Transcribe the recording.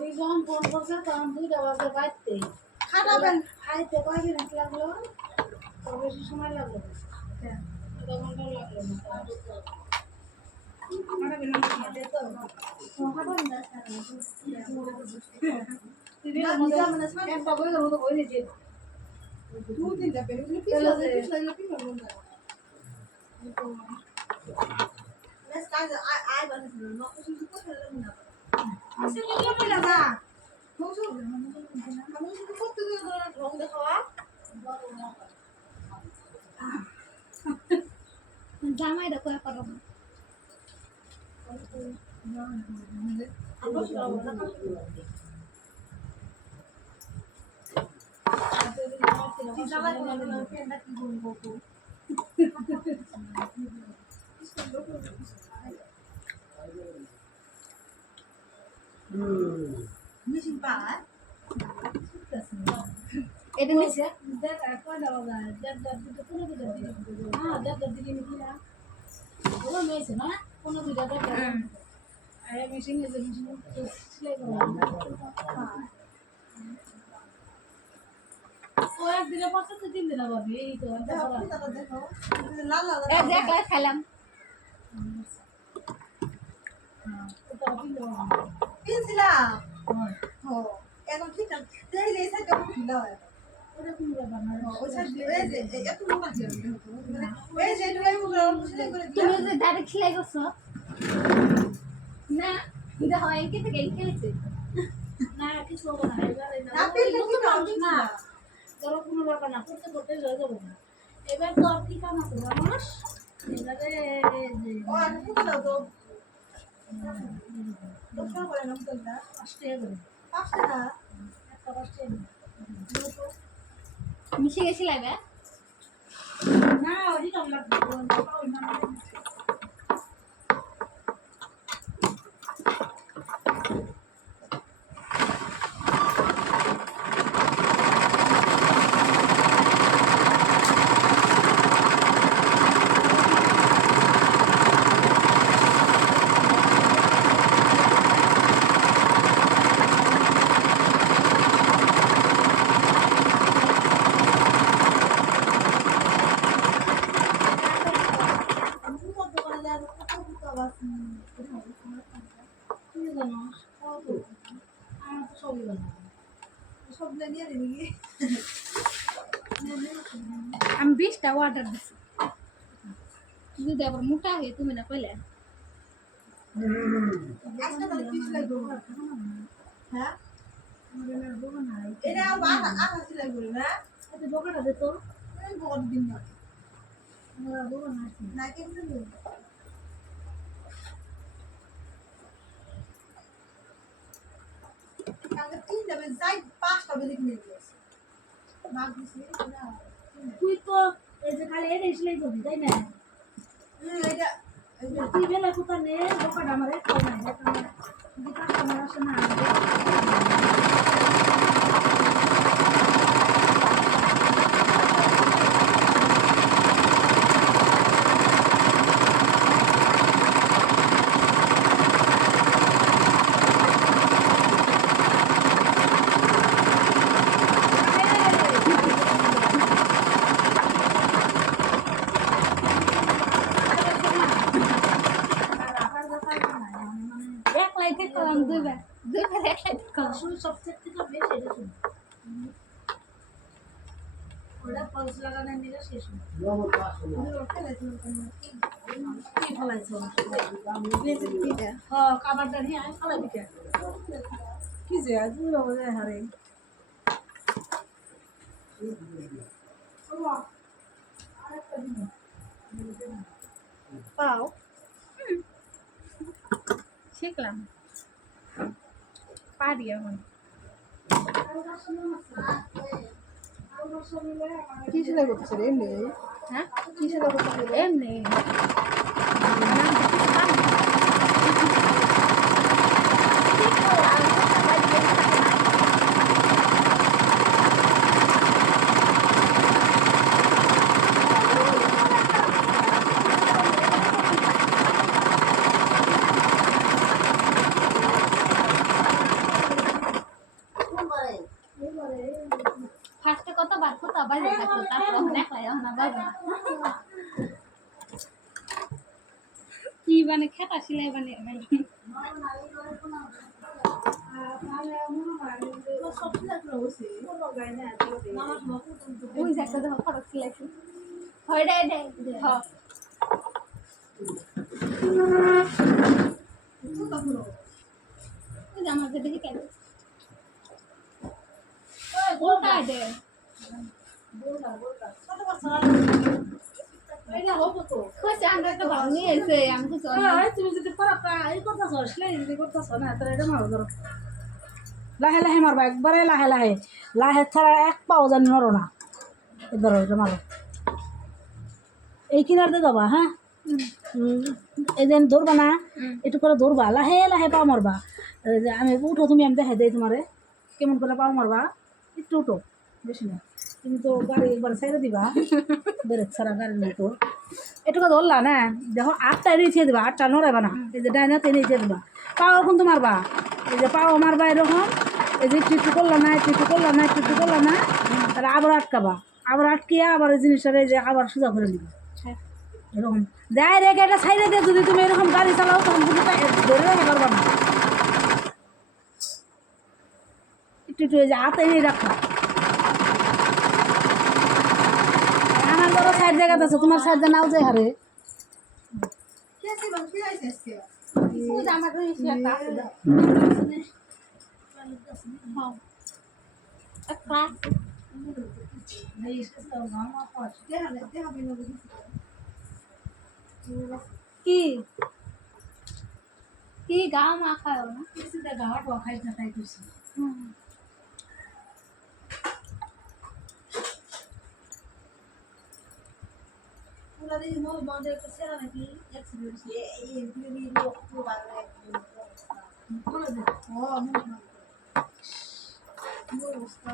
ওই যখন ফোন করছে তখন 2টা বাজে বাজতে খাটাবেন আইতে কয়দিন লাগলো তো বেশি সময় লাগলো আধা ঘন্টা লাগলো না খাটাবেন না খেতে তো খাটাবেন না একটা বইয়ের মতো বই নিয়েছে 2-3টা পেন পিছলা কি করবো না Let's guys, I want to know. Not because you put a little number. I said, "What do you mean, that?" Who's who? I'm going to put the wrong the car. জামাই দেখো করো Missing part. এটা নিছে That I found out that the কোনো দিকে that দিকে নিলা বলো মেছে না কোনো দিকে that আরে মেশিন এসে মেশিন সেলাই করা ও একদিনে 5 দিন পাবে এই তো দেখো লাল লাল এই দেখলে খেলাম পিনছিলা ও এখন ঠিক আছে এই যে সাইড কম ছিল ওটা কোন ব্যাপার না ওই সাইড এই যে এত মোটা ছিল এই যে ডুলাই মুখে সেলাই করে তুমি যে ডাইরেক্ট সেলাই করছো না এটা হয় কি থেকে খেলছে না কিছু হবে না এবার না পিনলে কি হবে না ধরো কোনো ব্যাপার না করতে করতে হয়ে যাবে না এবার তো আর কি কাম আছে জানোস এবারে ও আর কি দাও তো দোকান করে নাম তো না 5 টাকা করে 5 টাকা একটা 5 টাকা মিশে গেছি লাগবে না ওই তো লাগবে আমি 20টা অর্ডার দিছি যদি আবার মোটা হয়ে তুমি না কইলে আজকে তো কি সেলাই করব হ্যাঁ এটা আধা সেলাই করি না এটা বকাটা দে তো এই বড় দিন না আমরা বড় না কেমন দিন কালকে 3টা বেজে যাই 5টা বেজে কিনে দিয়েছে মাগ দিছি না তুই তো এই যে খালি এটা সেলাই করবি তাই না এটা তুই বেলা কোথা নে বকাটা আমার একটা নাই যদি কাস্টমার আসে না একলাই দেখলাম দুইবার একলাই দেখলাম শুরু সবচেয়ে থেকে বেশি এটা শুনি ওটা ফলস লাগানোর নিয়ে শেষ হয় কি ফলাইছো হ্যাঁ কাবারটা নিয়ে আয় ফলাই দিকে কি যে আজ বলে হারে পাও শিখলাম পারি এখন। কি সেলাই করতেছে রে এমনি? হ্যাঁ কি সেলাই করতেছে রে? এমনি ফার্স্টে কত বার কত বাজে থাকলো তারপর দেখলাই না বাজে কি মানে খেতা সিলাই মানে সব সেলাই করে বসে কোনো গায় না মামার সময় ওই যে একটা দেখো খরচ সিলাইছি হয় রে রে হ্যাঁ ওই যে আমার দেখি কেন কোনটা দে কত বছর এটা হবো তো কইছে আমরা একটা ভাঙি আছে আমি তো তুমি যদি পড়াটা এই করতেছ সেলাই যদি করতেছ না তাহলে এটা মারো ধরো লাহে লাহে মারবা একবারে লাহে লাহে লাহে ছাড়া এক পাও জানি নড়ো না ধরো এটা মারো এই কিনার দিয়ে যাবা হ্যাঁ এই যে ধরবা না একটু করে ধরবা লাহে লাহে পা মারবা এই যে আমি উঠো তুমি আমি দেখাই দিই তোমারে কেমন করে পা মারবা একটু উঠো বেশি না তুমি তো গাড়ি একবার ছেড়ে দিবা ব্রেক ছাড়া গাড়ি নেই তো এটুকু ধরলা না দেখো আটটা নিচে দিবা আটটা নড়াবা না এই যে ডাইনাতে নিচে দিবা পাও কিন্তু মারবা এই যে পাও মারবা এরকম এই যে একটু করলা না একটু করলা না একটু করলা না তাহলে আবার আটকাবা আবার আটকিয়ে আবার এই জিনিসটা এই যে আবার সোজা করে নিবা এরকম যাই রেখে এটা সাইডে দিয়ে যদি তুমি এরকম গাড়ি চালাও তখন কিন্তু ধরে রাখতে পারবা না একটু একটু এই যে হাতে নিয়ে রাখবা আমার বড় সাইড জায়গাতে আছে তোমার সাইড নাও যায় হারে ওই যে আমার ওই একটা আছে দাও হ্যাঁ একটা কি কি গাও মাখাও না অবস্থা